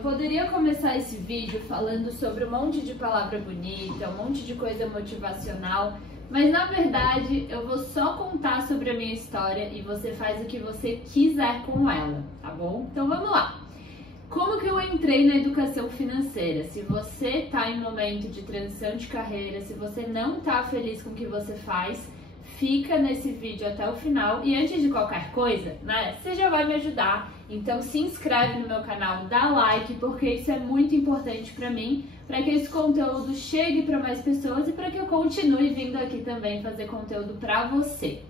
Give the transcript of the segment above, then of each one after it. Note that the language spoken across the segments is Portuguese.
Eu poderia começar esse vídeo falando sobre um monte de palavra bonita, um monte de coisa motivacional, mas na verdade eu vou só contar sobre a minha história e você faz o que você quiser com ela, tá bom? Então vamos lá! Como que eu entrei na educação financeira? Se você está em momento de transição de carreira, se você não está feliz com o que você faz, fica nesse vídeo até o final. E antes de qualquer coisa, né, você já vai me ajudar. Então se inscreve no meu canal, dá like, porque isso é muito importante para mim, para que esse conteúdo chegue para mais pessoas e para que eu continue vindo aqui também fazer conteúdo para você.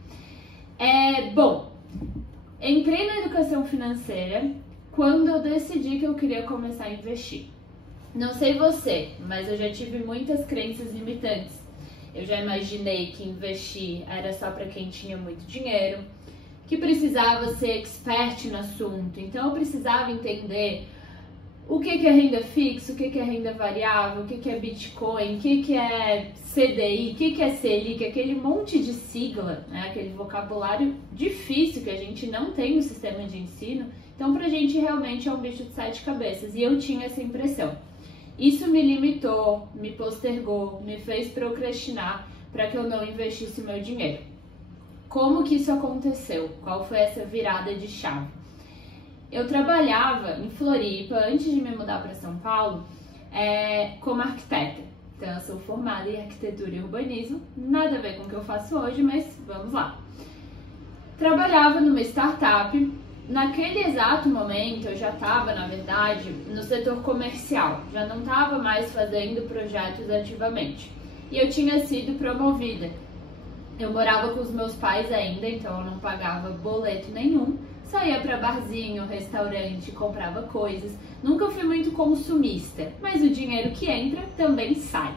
Bom, entrei na educação financeira quando eu decidi que eu queria começar a investir. Não sei você, mas eu já tive muitas crenças limitantes. Eu já imaginei que investir era só para quem tinha muito dinheiro, que precisava ser expert no assunto. Então eu precisava entender o que é renda fixa, o que é renda variável, o que é Bitcoin, o que é CDI, o que é Selic, aquele monte de sigla, né? Aquele vocabulário difícil que a gente não tem no sistema de ensino. Então pra gente realmente é um bicho de sete cabeças e eu tinha essa impressão. Isso me limitou, me postergou, me fez procrastinar para que eu não investisse meu dinheiro. Como que isso aconteceu? Qual foi essa virada de chave? Eu trabalhava em Floripa, antes de me mudar para São Paulo, como arquiteta. Então eu sou formada em arquitetura e urbanismo, nada a ver com o que eu faço hoje, mas vamos lá. Trabalhava numa startup. Naquele exato momento eu já estava, na verdade, no setor comercial, já não estava mais fazendo projetos ativamente. E eu tinha sido promovida. Eu morava com os meus pais ainda, então eu não pagava boleto nenhum. Saía para barzinho, restaurante, comprava coisas. Nunca fui muito consumista, mas o dinheiro que entra também sai.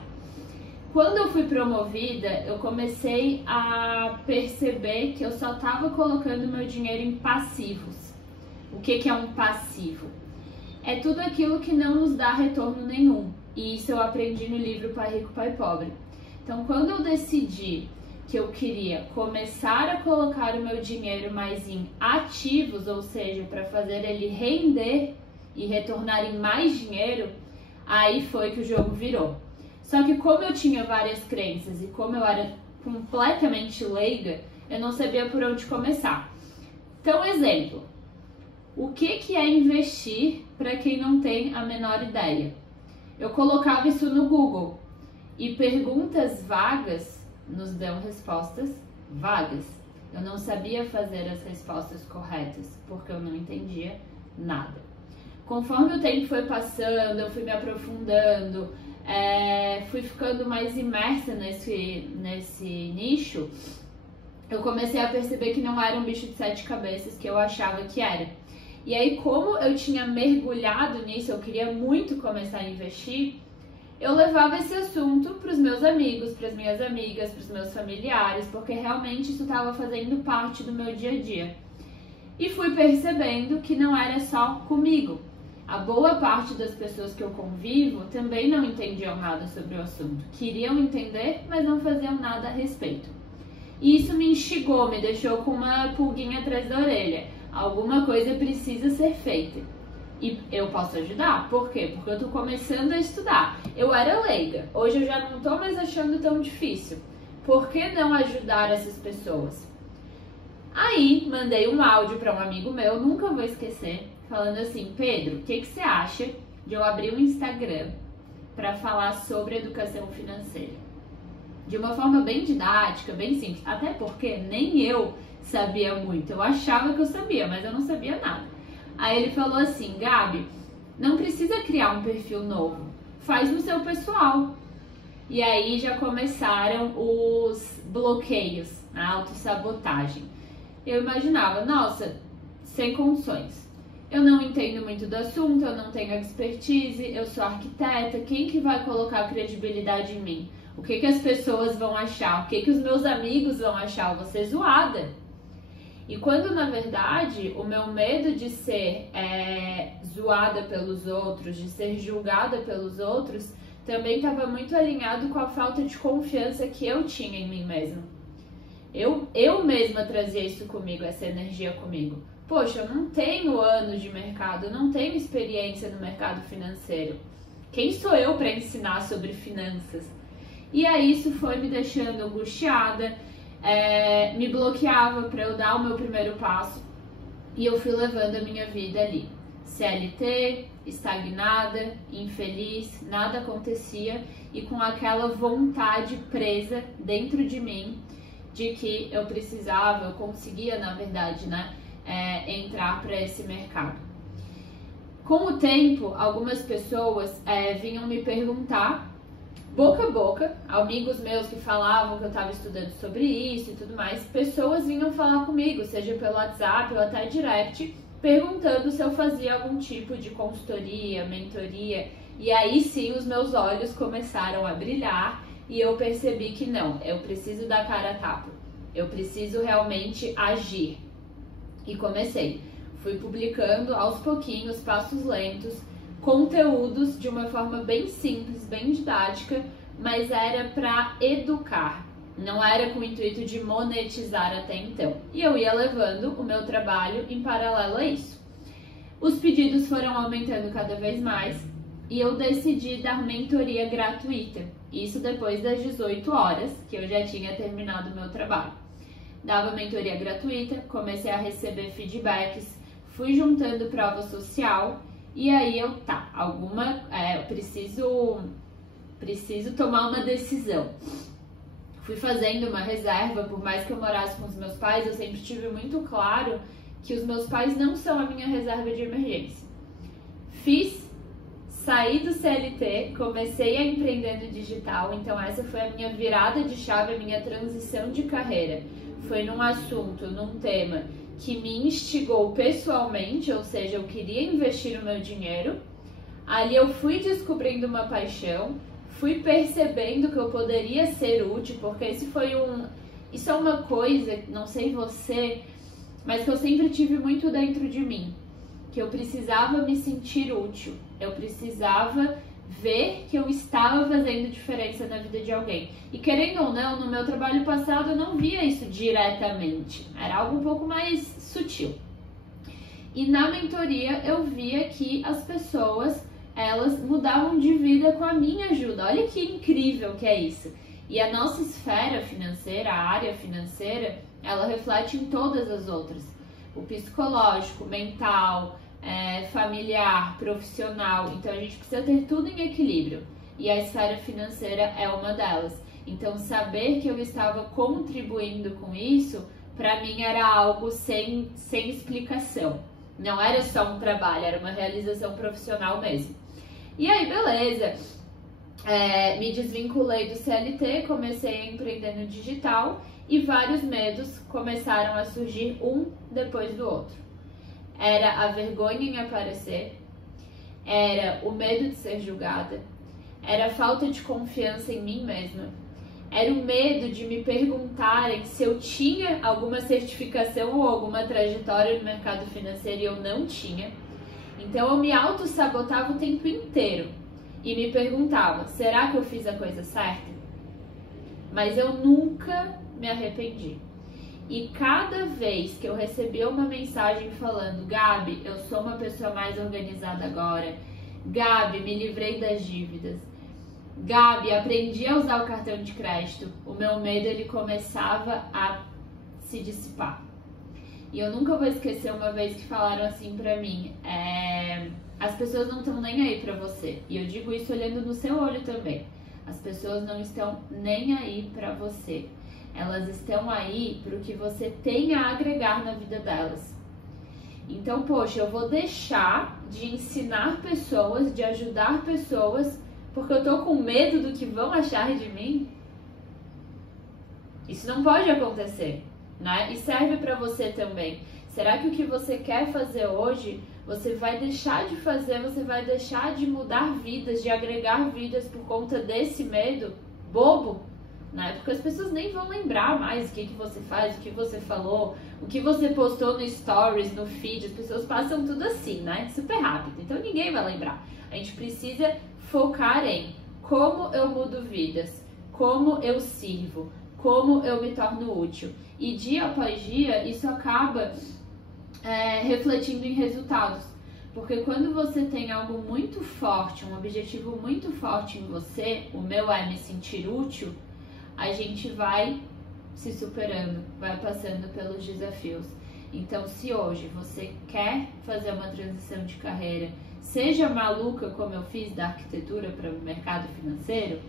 Quando eu fui promovida, eu comecei a perceber que eu só estava colocando meu dinheiro em passivos. O que é um passivo? É tudo aquilo que não nos dá retorno nenhum. E isso eu aprendi no livro Pai Rico, Pai Pobre. Então, quando eu decidi que eu queria começar a colocar o meu dinheiro mais em ativos, ou seja, para fazer ele render e retornar em mais dinheiro, aí foi que o jogo virou. Só que como eu tinha várias crenças e como eu era completamente leiga, eu não sabia por onde começar. Então, exemplo, o que é investir para quem não tem a menor ideia? Eu colocava isso no Google e perguntas vagas nos dão respostas vagas. Eu não sabia fazer as respostas corretas porque eu não entendia nada. Conforme o tempo foi passando, eu fui me aprofundando, fui ficando mais imersa nesse nicho, eu comecei a perceber que não era um bicho de sete cabeças que eu achava que era. E aí, como eu tinha mergulhado nisso, eu queria muito começar a investir, eu levava esse assunto para os meus amigos, para as minhas amigas, para os meus familiares, porque realmente isso estava fazendo parte do meu dia a dia. E fui percebendo que não era só comigo. A boa parte das pessoas que eu convivo também não entendiam nada sobre o assunto. Queriam entender, mas não faziam nada a respeito. E isso me instigou, me deixou com uma pulguinha atrás da orelha. Alguma coisa precisa ser feita. E eu posso ajudar? Por quê? Porque eu tô começando a estudar. Eu era leiga, hoje eu já não tô mais achando tão difícil. Por que não ajudar essas pessoas? Aí, mandei um áudio para um amigo meu, nunca vou esquecer, falando assim: Pedro, o que você acha de eu abrir um Instagram para falar sobre educação financeira? De uma forma bem didática, bem simples, até porque nem eu sabia muito. Eu achava que eu sabia, mas eu não sabia nada. Aí ele falou assim: Gabi, não precisa criar um perfil novo, faz no seu pessoal. E aí já começaram os bloqueios, a autossabotagem. Eu imaginava, nossa, sem condições. Eu não entendo muito do assunto, eu não tenho expertise, eu sou arquiteta, quem que vai colocar credibilidade em mim? O que as pessoas vão achar? O que os meus amigos vão achar? Eu vou ser zoada. E quando, na verdade, o meu medo de ser zoada pelos outros, de ser julgada pelos outros, também estava muito alinhado com a falta de confiança que eu tinha em mim mesma. Eu mesma trazia isso comigo, essa energia comigo. poxa, eu não tenho anos de mercado, eu não tenho experiência no mercado financeiro. Quem sou eu para ensinar sobre finanças? E aí isso foi me deixando angustiada, me bloqueava para eu dar o meu primeiro passo. E eu fui levando a minha vida ali. CLT, estagnada, infeliz, nada acontecia e com aquela vontade presa dentro de mim de que eu precisava, eu conseguia, na verdade, né, entrar para esse mercado. Com o tempo, algumas pessoas vinham me perguntar, boca a boca, amigos meus que falavam que eu estava estudando sobre isso e tudo mais, pessoas vinham falar comigo, seja pelo WhatsApp ou até direct, perguntando se eu fazia algum tipo de consultoria, mentoria, e aí sim os meus olhos começaram a brilhar e eu percebi que não, eu preciso dar cara a tapa, eu preciso realmente agir. E comecei, fui publicando aos pouquinhos, passos lentos, conteúdos de uma forma bem simples, bem didática, mas era para educar, não era com o intuito de monetizar até então. E eu ia levando o meu trabalho em paralelo a isso. Os pedidos foram aumentando cada vez mais e eu decidi dar mentoria gratuita, isso depois das 18 horas, que eu já tinha terminado o meu trabalho. Dava mentoria gratuita, comecei a receber feedbacks, fui juntando prova social. E aí eu, preciso tomar uma decisão. Fui fazendo uma reserva, por mais que eu morasse com os meus pais, eu sempre tive muito claro que os meus pais não são a minha reserva de emergência. Saí do CLT, comecei a empreender no digital, então essa foi a minha virada de chave, a minha transição de carreira. Foi num assunto, num tema que me instigou pessoalmente, ou seja, eu queria investir o meu dinheiro. Ali eu fui descobrindo uma paixão, fui percebendo que eu poderia ser útil, porque isso é uma coisa, não sei você, mas que eu sempre tive muito dentro de mim, que eu precisava me sentir útil, eu precisava ver que eu estava fazendo diferença na vida de alguém. E querendo ou não, no meu trabalho passado eu não via isso diretamente, era algo um pouco mais sutil. E na mentoria eu via que as pessoas, elas mudavam de vida com a minha ajuda. Olha que incrível que é isso. E a nossa esfera financeira, a área financeira, ela reflete em todas as outras. O psicológico, mental, familiar, profissional. Então a gente precisa ter tudo em equilíbrio. E a esfera financeira é uma delas. Então saber que eu estava contribuindo com isso, para mim era algo sem explicação. Não era só um trabalho, era uma realização profissional mesmo. E aí, beleza. Me desvinculei do CLT, comecei a empreender no digital e vários medos começaram a surgir um depois do outro. Era a vergonha em aparecer, era o medo de ser julgada, era a falta de confiança em mim mesma, era o medo de me perguntarem se eu tinha alguma certificação ou alguma trajetória no mercado financeiro e eu não tinha. Então eu me auto-sabotava o tempo inteiro e me perguntava, será que eu fiz a coisa certa? Mas eu nunca me arrependi. E cada vez que eu recebia uma mensagem falando, Gabi, eu sou uma pessoa mais organizada agora, Gabi, me livrei das dívidas, Gabi, aprendi a usar o cartão de crédito, o meu medo ele começava a se dissipar. E eu nunca vou esquecer uma vez que falaram assim pra mim, as pessoas não estão nem aí pra você. E eu digo isso olhando no seu olho também. As pessoas não estão nem aí pra você. Elas estão aí pro que você tem a agregar na vida delas. Então, poxa, eu vou deixar de ensinar pessoas, de ajudar pessoas, porque eu tô com medo do que vão achar de mim? Isso não pode acontecer, né? E serve pra você também. Será que o que você quer fazer hoje, você vai deixar de fazer, você vai deixar de mudar vidas, de agregar vidas por conta desse medo bobo? Né? Porque as pessoas nem vão lembrar mais o que você faz, o que você falou, o que você postou no stories, no feed. As pessoas passam tudo assim, né? Super rápido. Então ninguém vai lembrar. A gente precisa focar em como eu mudo vidas, como eu sirvo, como eu me torno útil. E dia após dia, isso acaba refletindo em resultados. Porque quando você tem algo muito forte, um objetivo muito forte em você, o meu é me sentir útil, a gente vai se superando, vai passando pelos desafios. Então, se hoje você quer fazer uma transição de carreira, seja maluca como eu fiz da arquitetura para o mercado financeiro,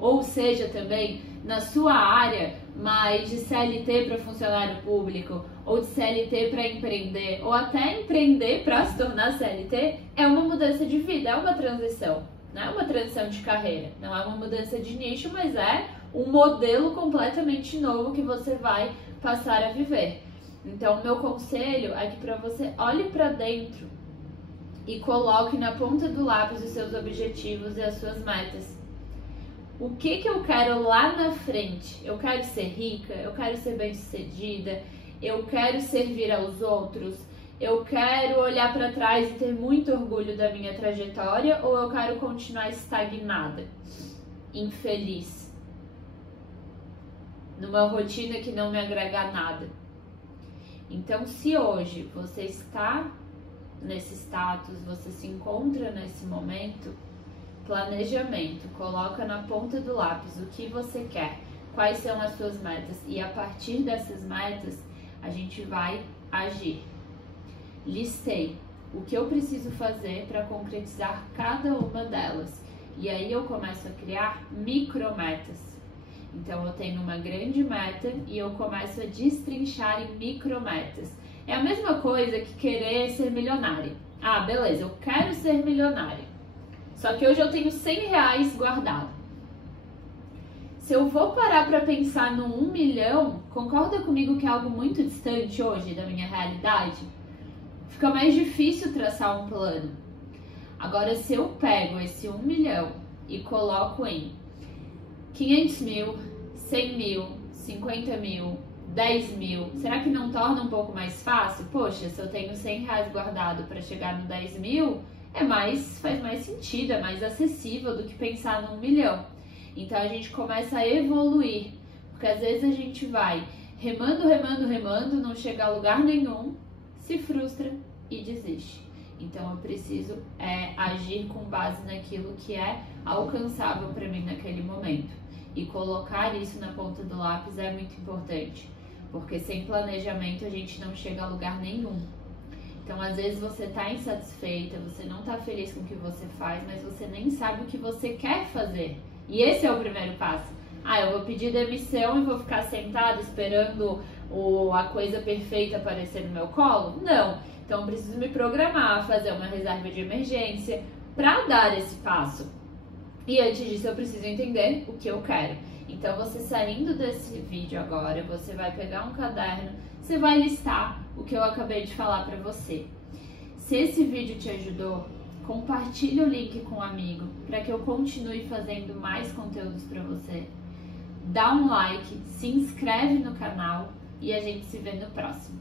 ou seja também na sua área, mas de CLT para funcionário público, ou de CLT para empreender, ou até empreender para se tornar CLT, é uma mudança de vida, é uma transição. Não é uma transição de carreira, não é uma mudança de nicho, mas é um modelo completamente novo que você vai passar a viver. Então, o meu conselho é que para você olhe para dentro e coloque na ponta do lápis os seus objetivos e as suas metas. O que eu quero lá na frente? Eu quero ser rica? Eu quero ser bem-sucedida? Eu quero servir aos outros? Eu quero olhar para trás e ter muito orgulho da minha trajetória? Ou eu quero continuar estagnada, infeliz, numa rotina que não me agrega nada? Então, se hoje você está nesse status, você se encontra nesse momento, planejamento, coloca na ponta do lápis o que você quer, quais são as suas metas e a partir dessas metas a gente vai agir. Listei o que eu preciso fazer para concretizar cada uma delas e aí eu começo a criar micrometas. Então eu tenho uma grande meta e eu começo a destrinchar em micrometas. É a mesma coisa que querer ser milionária. Ah, beleza, eu quero ser milionária. Só que hoje eu tenho 100 reais guardado. Se eu vou parar para pensar no 1 milhão, concorda comigo que é algo muito distante hoje da minha realidade? Fica mais difícil traçar um plano. Agora, se eu pego esse 1 milhão e coloco em 500 mil, 100 mil, 50 mil, 10 mil, será que não torna um pouco mais fácil? Poxa, se eu tenho 100 reais guardado para chegar no 10 mil, faz mais sentido, é mais acessível do que pensar no 1 milhão. Então a gente começa a evoluir, porque às vezes a gente vai remando, não chega a lugar nenhum, se frustra e desiste. Então eu preciso agir com base naquilo que é alcançável para mim naquele momento. E colocar isso na ponta do lápis é muito importante, porque sem planejamento a gente não chega a lugar nenhum. Então, às vezes você está insatisfeita, você não está feliz com o que você faz, mas você nem sabe o que você quer fazer. E esse é o primeiro passo. Ah, eu vou pedir demissão e vou ficar sentada esperando a coisa perfeita aparecer no meu colo? Não. Então, eu preciso me programar, fazer uma reserva de emergência para dar esse passo. E antes disso, eu preciso entender o que eu quero. Então, você saindo desse vídeo agora, você vai pegar um caderno, você vai listar o que eu acabei de falar para você. Se esse vídeo te ajudou, compartilhe o link com um amigo para que eu continue fazendo mais conteúdos para você. Dá um like, se inscreve no canal e a gente se vê no próximo.